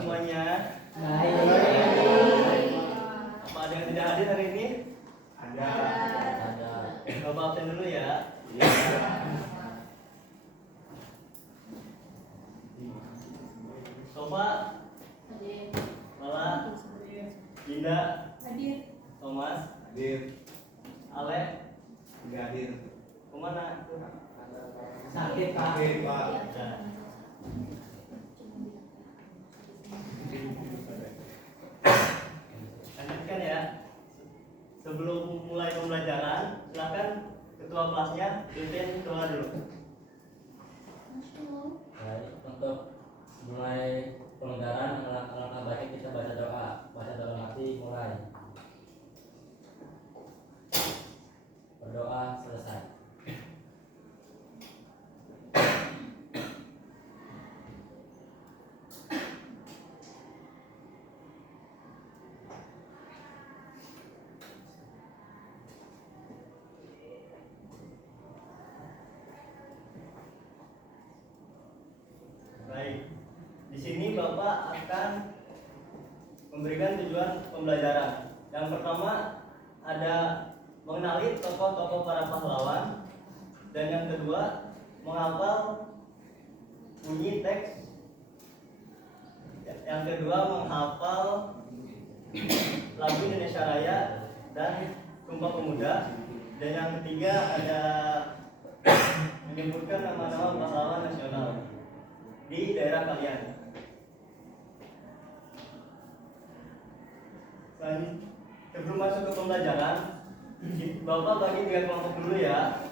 semuanya? Baik. Apa ada yang tidak hadir hari ini? Ada. Bapak absen dulu ya. Sofa, Lala, Dinda, Thomas, Hadir. Ale, Enggak hadir. kemana? Sakit Pak. Hadir, Pak. Nah, lanjutkan ya. Sebelum mulai pembelajaran, silakan ketua kelasnya pimpin doa dulu. Baik, untuk mulai pelonggaran alangkah baiknya kita baca doa dalam hati mulai. Berdoa selesai. Baik. Di sini Bapak akan memberikan tujuan pembelajaran. Yang pertama ada mengenali tokoh-tokoh para pahlawan, dan yang kedua menghafal bunyi teks. Yang kedua menghafal lagu Indonesia Raya dan Sumpah Pemuda, dan yang ketiga ada menyebutkan nama-nama pahlawan nasional di daerah kalian. Sebelum masuk ke pembelajaran, Bapak bagi 3 kelompok dulu ya.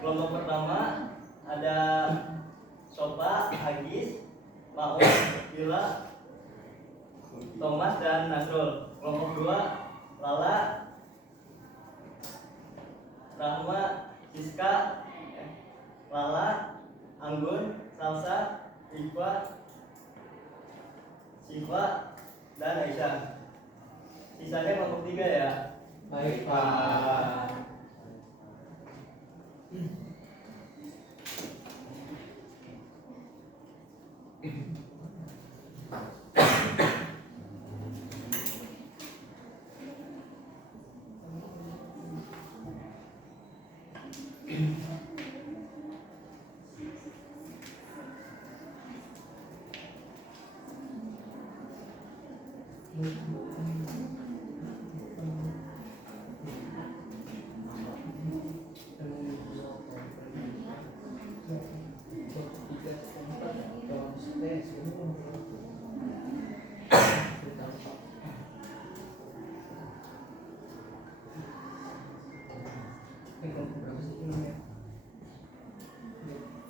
Kelompok pertama ada Sopa, Agis, Maul, Bila, Thomas, dan Nasrul. Kelompok 2 Lala, Rahma, Siska, Lala, Anggun, Salsa, Iqbal, Siva, dan Aisyah. Sisanya kelompok 3 ya. Baik Pak.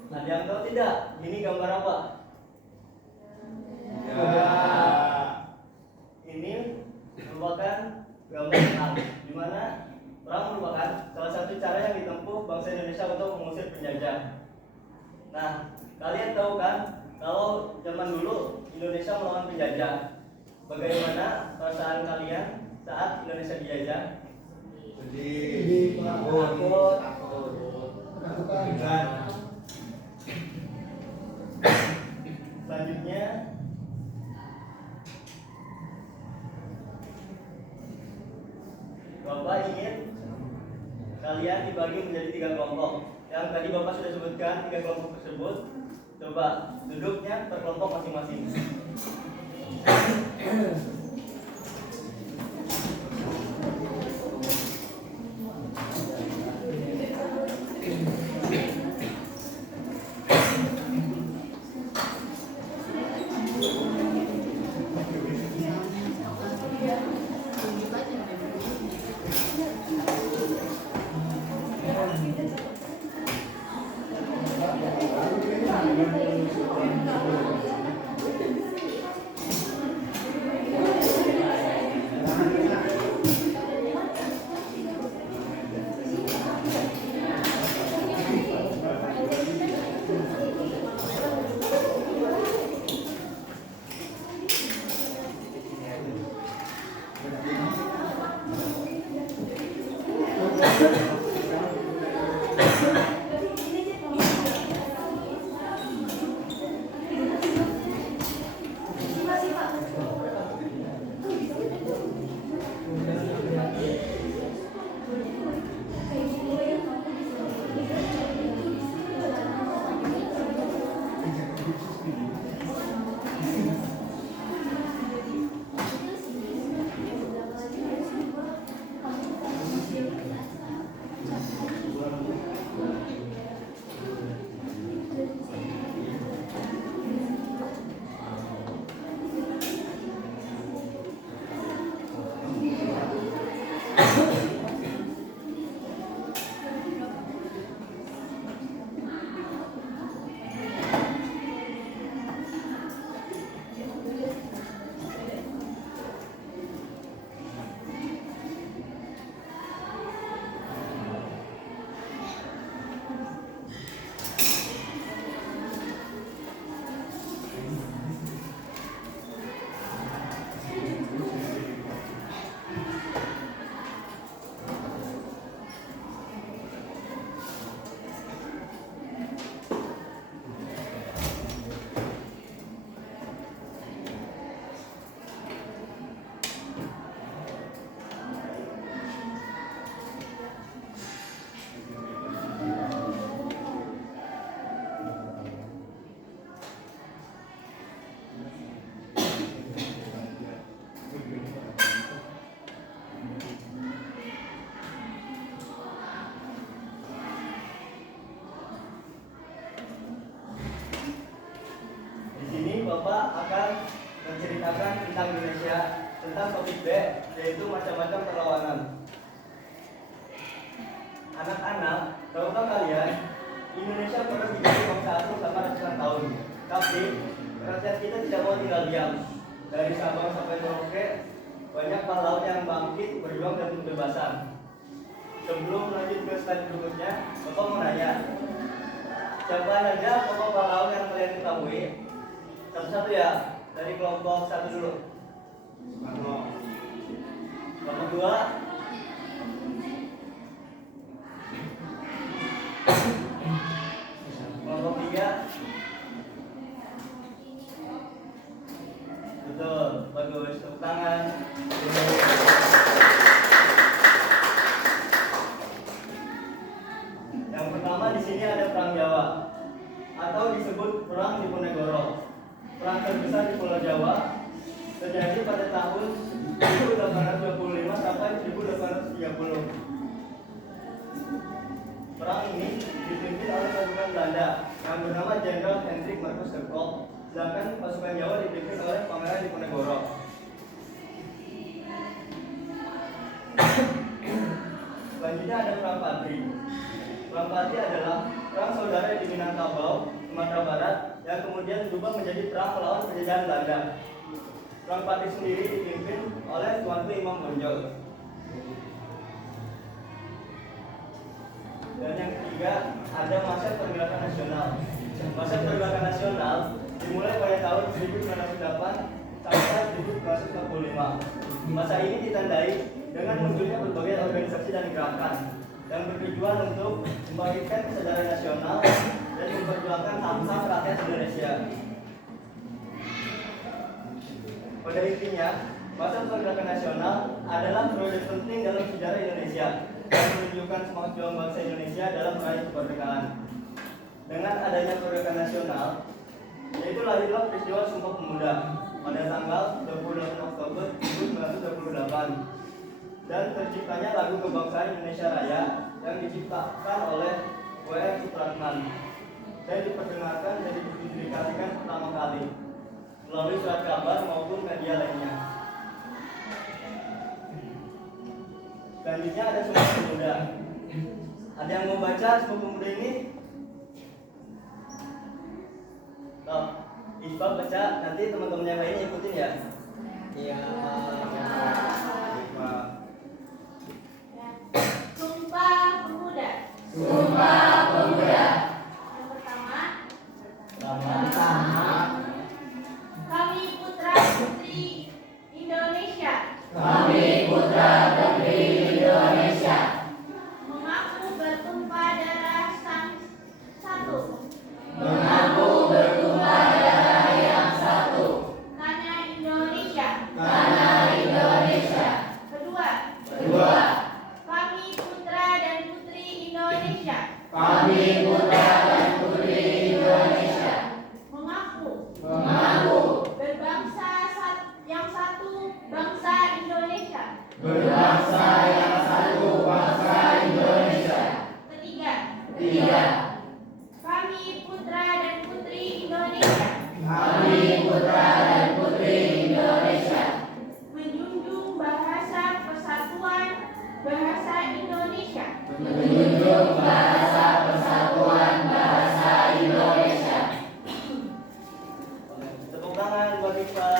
Nah, yang tahu tidak, ini gambar apa? Ya. Ini merupakan gambar perang, di mana perang merupakan salah satu cara yang ditempuh bangsa Indonesia untuk mengusir penjajah. Nah, kalian tahu kan kalau zaman dulu Indonesia melawan penjajah. Bagaimana perasaan kalian saat Indonesia dijajah? Sedih. Takut. Takut. Selanjutnya Bapak ingin kalian dibagi menjadi 3 kelompok. Yang tadi Bapak sudah sebutkan 3 kelompok tersebut. Coba duduknya per kelompok masing-masing. menceritakan tentang Indonesia, tentang topik B, yaitu macam-macam perlawanan. Anak-anak, tahukah kalian, Indonesia pernah menjadi bangsa asing selama ratusan tahun. Tapi, rakyat kita tidak mau tinggal diam. Dari Sabang sampai Merauke, banyak pahlawan yang bangkit berjuang demi kebebasan. Sebelum lanjut ke slide berikutnya, Bapak mau nanya, siapa saja tokoh pahlawan yang kalian ketahui? Satu-satu ya, dari kelompok satu dulu. Soekarno. Kelompok dua. Kelompok tiga. Betul, bagus, tepuk tangan. Yang pertama di sini ada Perang Jawa atau disebut Perang Diponegoro. Perang terbesar di Pulau Jawa terjadi pada tahun 1825 sampai 1830. Perang ini dipimpin oleh pasukan Belanda yang bernama Jenderal Hendrik Marcus de Kock, sedangkan pasukan Jawa dipimpin oleh Pangeran Diponegoro. Selanjutnya ada Perang Patri. Perang Patri adalah perang saudara di Minangkabau, Sumatera Barat, yang kemudian berubah menjadi perang melawan penjajahan Belanda. Perang Patri sendiri dipimpin oleh Tuanku Imam Bonjol. Dan yang ketiga ada masa pergerakan nasional. Masa pergerakan nasional dimulai pada tahun 1908 sampai 1945. Masa ini ditandai dengan munculnya berbagai organisasi dan gerakan yang bertujuan untuk membangkitkan kesadaran nasional dan memperjuangkan hak-hak rakyat Indonesia. Pada intinya, masa pergerakan nasional adalah periode penting dalam sejarah Indonesia yang menunjukkan semangat juang bangsa Indonesia dalam meraih kemerdekaan. Dengan adanya pergerakan nasional, yaitu lahirlah peristiwa Sumpah Pemuda pada tanggal 28 Oktober 1928 dan terciptanya lagu kebangsaan Indonesia Raya yang diciptakan oleh W.R. Supratman dan diperdengarkan dan dipublikasikan pertama kali melalui surat kabar maupun media lainnya. Selanjutnya ada Sumpah Pemuda. Ada yang mau baca Sumpah Pemuda ini? Oh, Iqbal baca, nanti teman-teman yang lainnya ikutin ya. Iya. Sumpah Pemuda. Sumpah Pemuda. Yang pertama, Pertama, kami putra putri Indonesia kami putra putri Indonesia mengaku bertumpah darah sang satu mengaku bertumpah darah yang satu karena Indonesia. karena Indonesia. Kedua, kami putra dan putri Indonesia Kami putra dan putri Indonesia mengaku berbangsa yang satu bangsa Indonesia. berbangsa yang satu bangsa Indonesia. Ketiga, kami putra dan putri Indonesia Kami putra dan putri Indonesia menjunjung bahasa persatuan bahasa Indonesia. menjunjung bahasa persatuan bahasa Indonesia. Tepuk tangan buat Iqbal.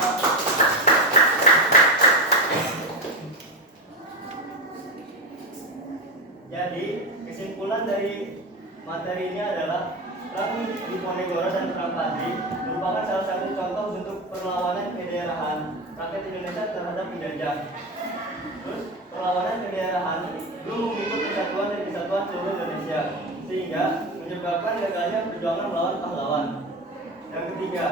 Jadi, kesimpulan dari materi ini adalah Perang Diponegoro dan Perang Patri merupakan salah satu contoh bentuk perlawanan kedaerahan rakyat Indonesia terhadap penjajah. Terus, perlawanan kedaerahan belum mengikut persatuan dan kesatuan seluruh Indonesia, sehingga menyebabkan gagalnya perjuangan melawan pahlawan. Yang ketiga,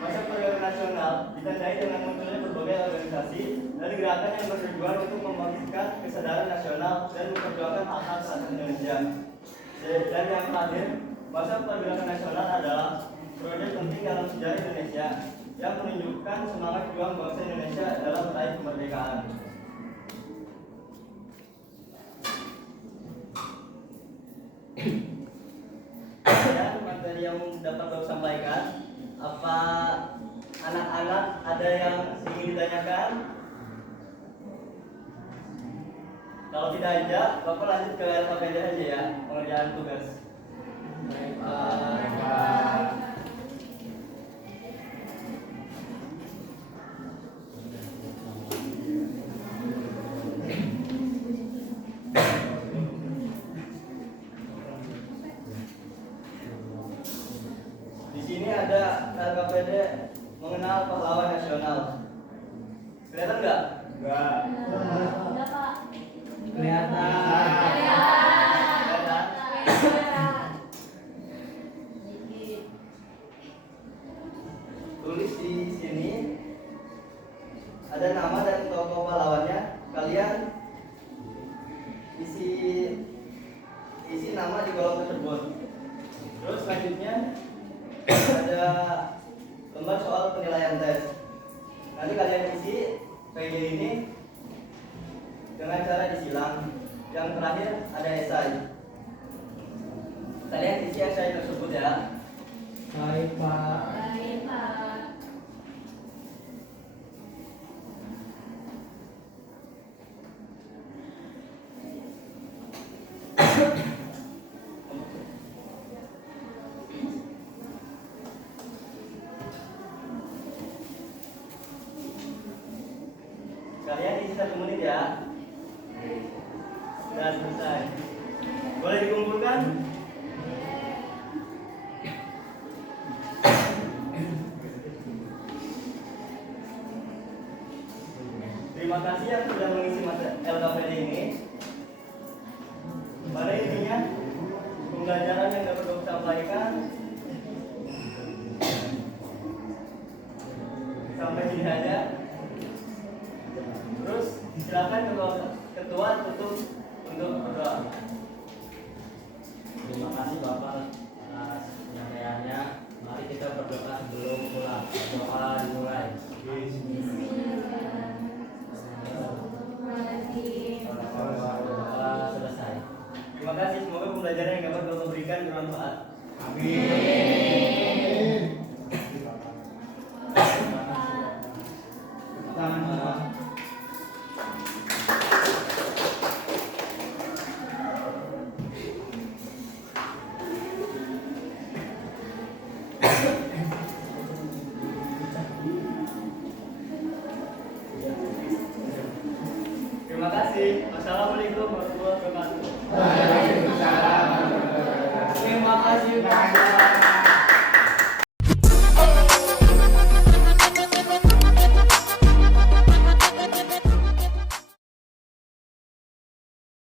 masa pergerakan nasional ditandai dengan munculnya berbagai organisasi dan gerakan yang bertujuan untuk membangkitkan kesadaran nasional dan memperjuangkan hak-hak rakyat Indonesia. Dan yang terakhir, masa pergerakan nasional adalah periode penting dalam sejarah Indonesia yang menunjukkan semangat juang bangsa Indonesia dalam meraih kemerdekaan. Dan materi yang dapat saya sampaikan, apa anak-anak ada Ada yang ingin ditanyakan? Kalau tidak ada, Bapak lanjut ke LKPD aja ya, pengerjaan tugas. Baik. Di sini ada LKPD mengenal pahlawan nasional. Kelihatan nggak? Enggak. Udah, Pak. Kelihatan. Kelihatan. Tulis di sini ada nama dan tokoh pahlawannya. Kalian isi nama di kolom tersebut. Terus selanjutnya ada lembar soal penilaian tes. Nanti kalian isi PG ini dengan cara disilang. Yang terakhir ada esai. Kalian isi esai tersebut ya. Baik, Pak. Baik, Pak. Kalian isi 1 menit ya. Sudah selesai. Boleh dikumpulkan? Terima kasih yang sudah mengisi LKPD ini. Pada intinya, pembelajaran yang dapat Bapak sampaikan sampai sini aja. Terus silakan ketua tutup untuk berdoa. Terima kasih Bapak atas penyampaiannya. Mari kita berdoa sebelum pulang. Doa dimulai. Doa selesai. Terima kasih, semoga pembelajaran yang dapat Bapak berikan bermanfaat. Amin. Tangan, Pak. Terima kasih. Wassalamualaikum warahmatullahi wabarakatuh.